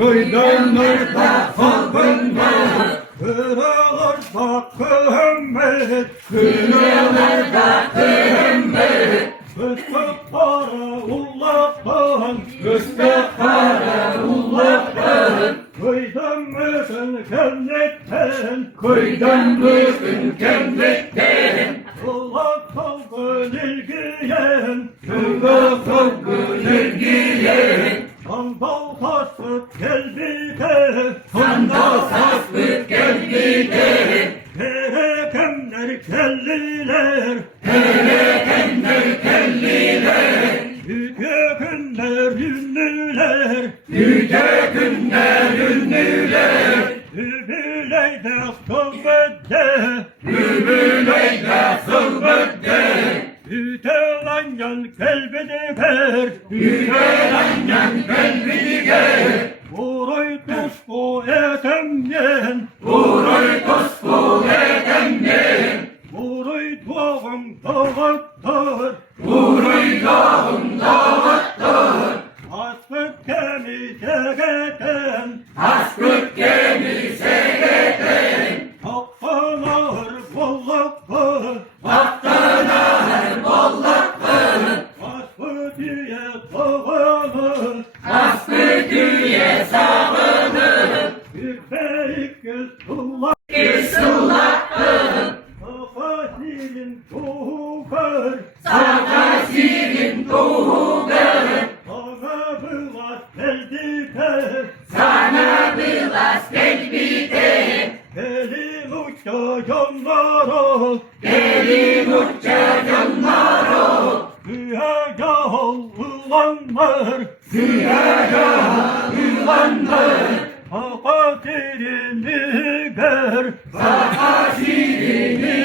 Kıydanlarda salgınlık, kıralarda kıhmet, kıralarda kıhmet. Müstakara Allah'tan, müstakara Allah'tan. Kıydan mısın cennetten, kıydan mısın cennetten. Allah salgın ilgiyen, Allah salgın ilgiyen. Sandal taslık gelbide, sandal taslık gelbide. Gerekenler kelliler, gerekenler kelliler. Yüce günler ünlüler, yüce günler ünlüler. Übüleyde sıhbette, übüleyde sıhbette. Yücelenyen kalbini ver, yücelenyen kalbini ver. Vuruy tosku etemyen, vuruy tosku etemyen. Vuruy doğum doğattır, vuruy doğum doğattır. Askıt gemi segeten, askıt gemi segeten. Aktanır bollaklı, aktanır bollaklı. Askıtiye sağınır, askıtiye sağınır. Bir beyik yüzullah, yüzullah. Sakasilin tuğur, sakasilin tuğur. Sana bılas gelbide, sana bılas gelbide. Gelin uçça canlara, gelin uçça canlara. Ziyada ulanlar, ziyada ulanlar. Fakatirini gör, fakatirini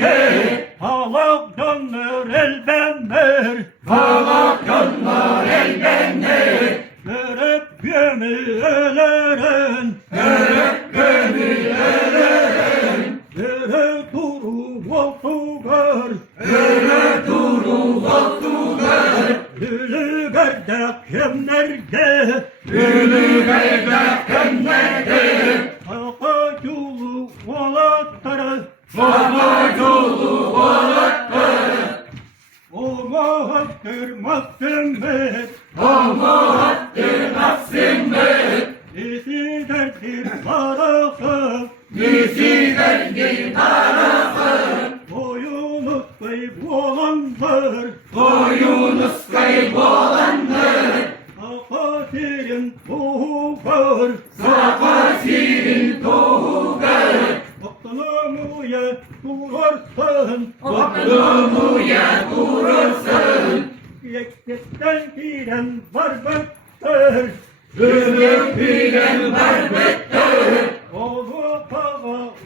gör. Halak canlar elbenler, halak canlar elbenler. Görüp gömülelerin, görüp gömülelerin. Göre duru otugar, göre duru otugar. Gülü gerdek hemlerde, gülü gerdek hemlerde. Akaculu olatları, akaculu olatları. Olmahattır mahzemmet, olmahattır mahzemmet. Bizi derdir tarafı, bizi derdir tarafı. Boyunuz kaybolanlar, boyunuz kaybolanlar. Sakatirin tuğur, sakatirin tuğur. Aklımıya durursun, aklımıya durursun. Yektetten giren barbettir, gülüp giren barbettir. Onu kağa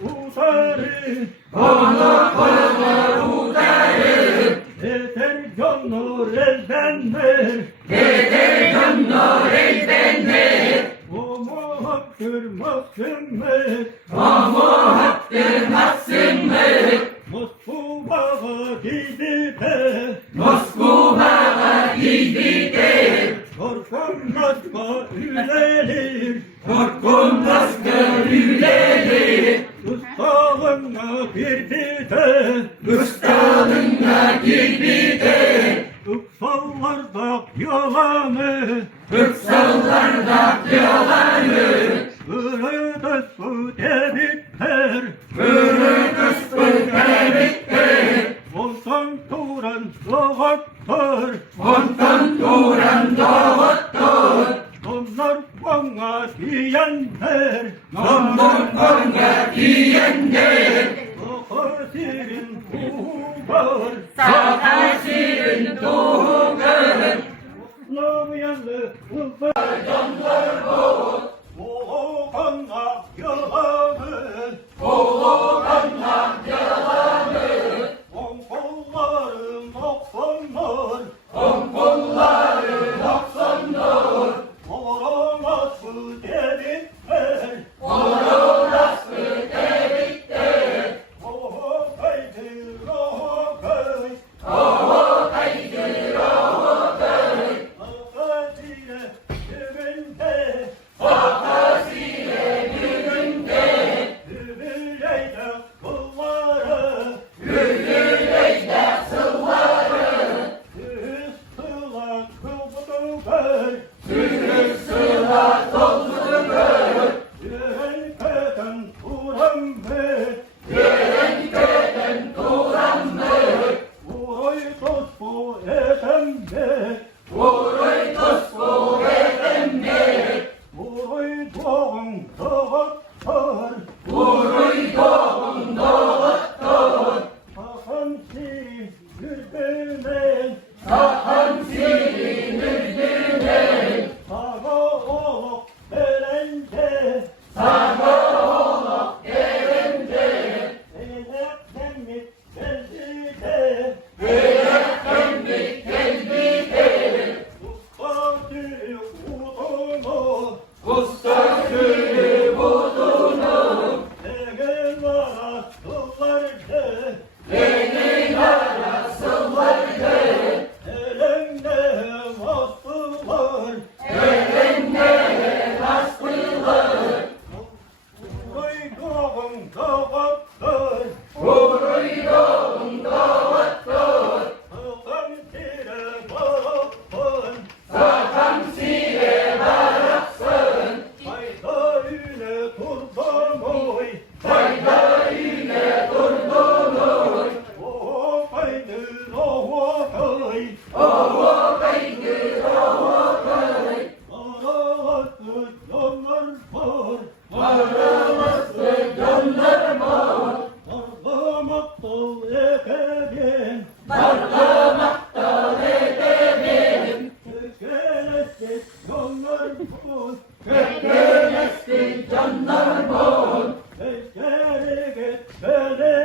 utarı, onu kağa utarı. Yeter canlar eldenler, yeter canlar eldenler. Muhaktır mahzemmet, muhaktır mahzemmet. Moskuva'ya gidi de, Moskuva'ya gidi de. Korkunmazsa ülelir, korkunmazsa ülelir. Kıstağına girdi de, kıstağına girdi de. Kıksallarda yalanı, kıksallarda yalanı. Kırıdı su debitler, kırıdı su debitler. Ondan duran doğattır, ondan duran doğattır. Onlar bana diyenler, onlar bana diyenler. Sakasirin tuğur, sakasirin tuğur. Oslamayanlı ılfır canlar boğuz. Oğlanlar yalanı, oğlanlar yalanı. On kolların 90'lar, on kolların 90'lar.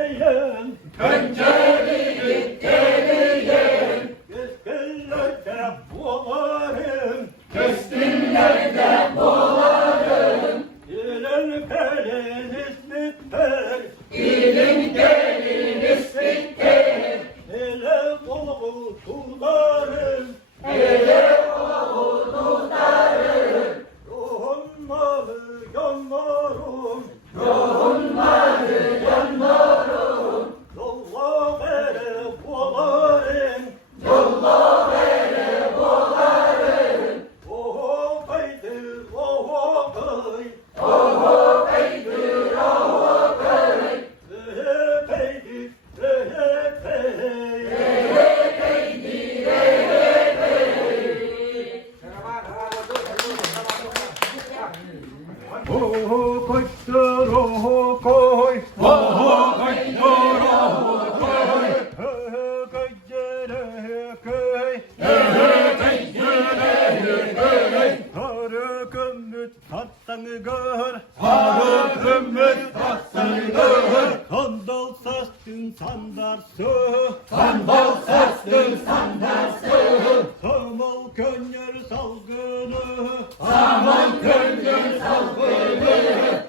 geleyen pençelik geleyen keskinlerde boğarım keskinlerde boğarım İlin gelin ispiter İlim gelin istikker Ele oğul tutarım ele oğul tutarım Ruhun malı yanlarım ruhun malı yanlarım Yolla vere boğarım yolla vere boğarım Oho kaydır oho kay oho kaydır oho kay Ehe kaydır ehe kay Oho kaydır oho kay oho kaydır oho kay Ehe kaydır ehe kay ehe kaydır ehe kay Tarık ümmüt tatsanı gör Tarık ümmüt tatsanı gör Sandal sastın sandarsı Sandal sastın sandarsın Samal könyer salgını Aman gönlün salgını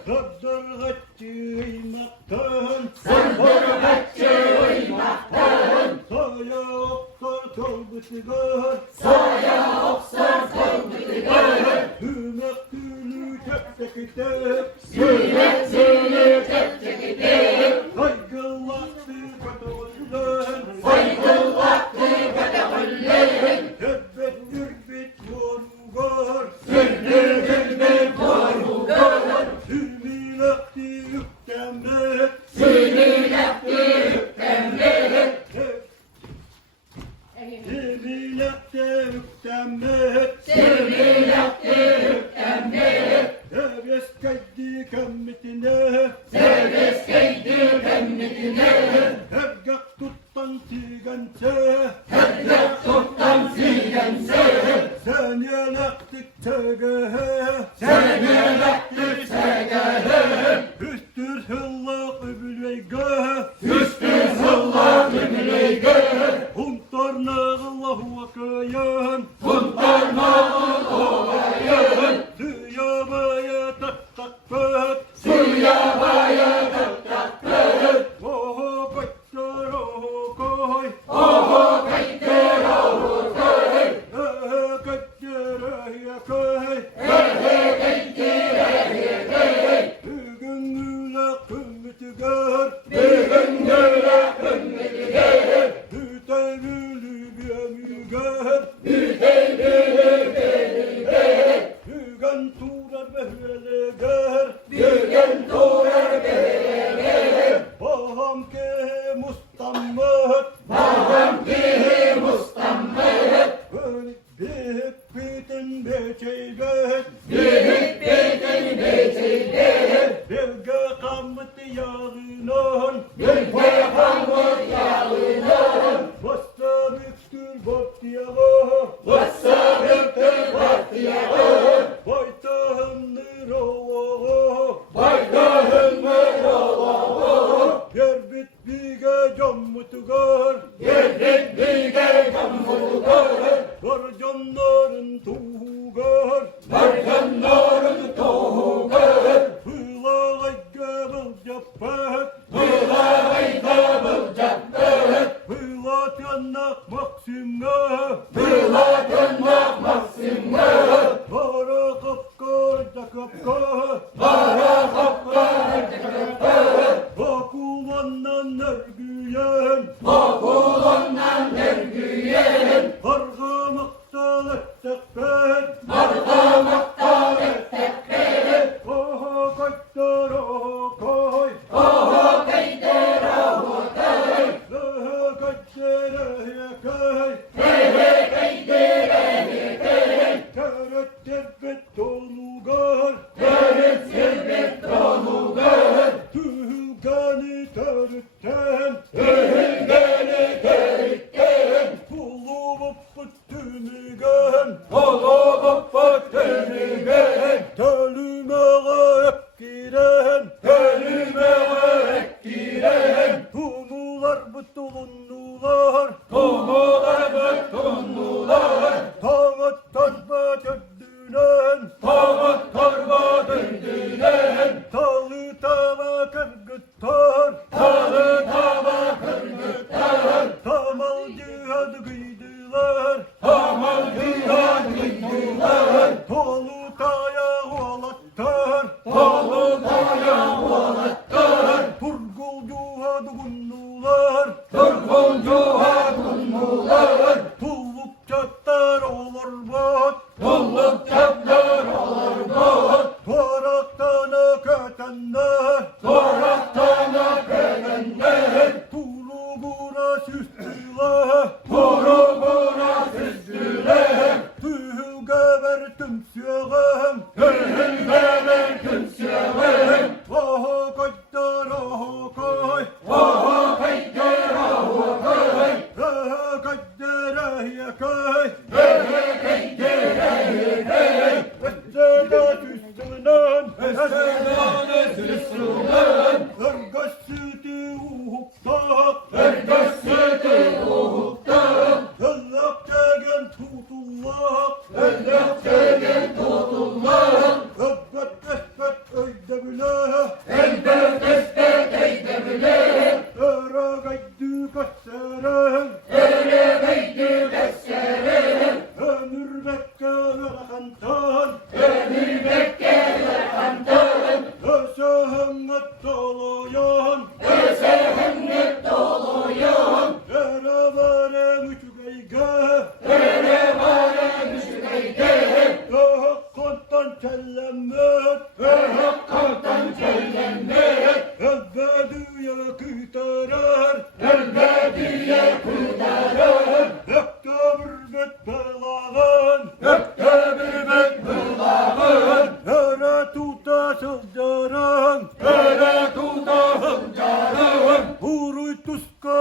Sırdırgıçıymaktan Sırdırgıççı uymaktan Saya oktar kalbisi gör Saya oksar kalbini gör Hümek gülü tek tek Sülü tepçe gidip Saygılattı kötüler Saygılattı fedahullerin Tebbet gürbet yorugar Sürdür gürbet koru gör Sürmilaktı yüklemek Sülületti hükemleri Sürmilaktı yüklemek Sülületti hükemleri Devres kaydı kemmetine Seveskeydi kemmetine Hergah tuttan sigense Hedef tuttan silense Sen yalaktık tegehe Sen yönetti segehe Üstür hılla öbüleyge Üstü zılla gümüleyge Huntar nağıllahu akayan Bunlar nağıl olayın Suya baya tak tak tak Suya baya tıklattı Oho kaçlar oho koy Oho kaydır ohu koy Ehe kaçlar ehye koy Ehe kaydır ehe koy Bugün güle kımmeti gör Bugün göre ümmeti gör Hütey gülü biyemi gör Hüdey bülü beni gör Hügen turar behvele gör Bugün tuğrar beni Baham ke mustammet Bağım ki mustammet Böyle büyük bütün beçeyget Büyük bedeni beceyde Bilge kammeti yağınan Gülpe hamur yağının Basta büktür baktiyağı Vassa büktür baktiyağı Baytahındır ovağı Baydahın mı yolağı Yer bit bige cammutu gör Yedin bilge gamuru gör Gör canların tuğu gör Barkanların tohu gör Hıla gayge bıl cephet Hıla ayda bıl cabbet Hıla tiyannak maksime Hıla dönmek maksimle Para kapkar da kapkar Para kapkar Bakulandan nergüyen Okulundan ergüyen Hargamakta ettekber Argamakta ettekleri Oha kaçtar oha koy Oho kaydır oho kay Lehe kaçtar ehye kay Ehe kaydır ehe kay Keret tebbet dolu gar Görüp zirbet dolu gör Tühgani törütten Hülgeni körükten Kulu bıppıt tümügen Olup batırıgen Tölüme gayep giren Ölüme ek giren bıtılınlılar, Tumular bıttımlılar, tağıt tarba döndüren, tağıt torba döndüren, talı tava kırgıttar, talı tava kırgıtlar, tamal cihad gıydılar, tamal cihan gıydılar, tolu taya olattar, tolu taya olattar, turgul cihad gunnular, turguncuha kunmular, tulluk çattar olur bat, tulluk çaplar olur bot, toraktana kötenler, toraktan akıdenler, turuguna süstüler, turuguna süzdüler, tühü geber tümsüğüm, hülhülgeber kümsüğüm, aha kaçtar aha kay, vaha kaydır ahu kay, aha kaçtar ahya kay, öhe kaydır ehi kay, esseda süstünen, essedanı süslünen, ırgaç sütü uhukta, örgüs sütü uhuktan, ıllak tegen tutullah, öldük çölün tutullar, öbbet esbet öyde bile, elbet esbet eyde bile, öre gaydü kasseren, öyle beydi besserim, ömür bekke verhantan, ömür bekkeler kantan, ösehenget dolayan, ösehennet doluyan, ere vere müçügeyge, öyle vare müşreyde, hakkantan kellemet, hakkantan cellenmek, evvedüye küterer, elbediye kudarım, ekte mürbet belağın, öpte bir bek bılağın, ere tuta sılcarın, öyle tutahım carım, huruy tuska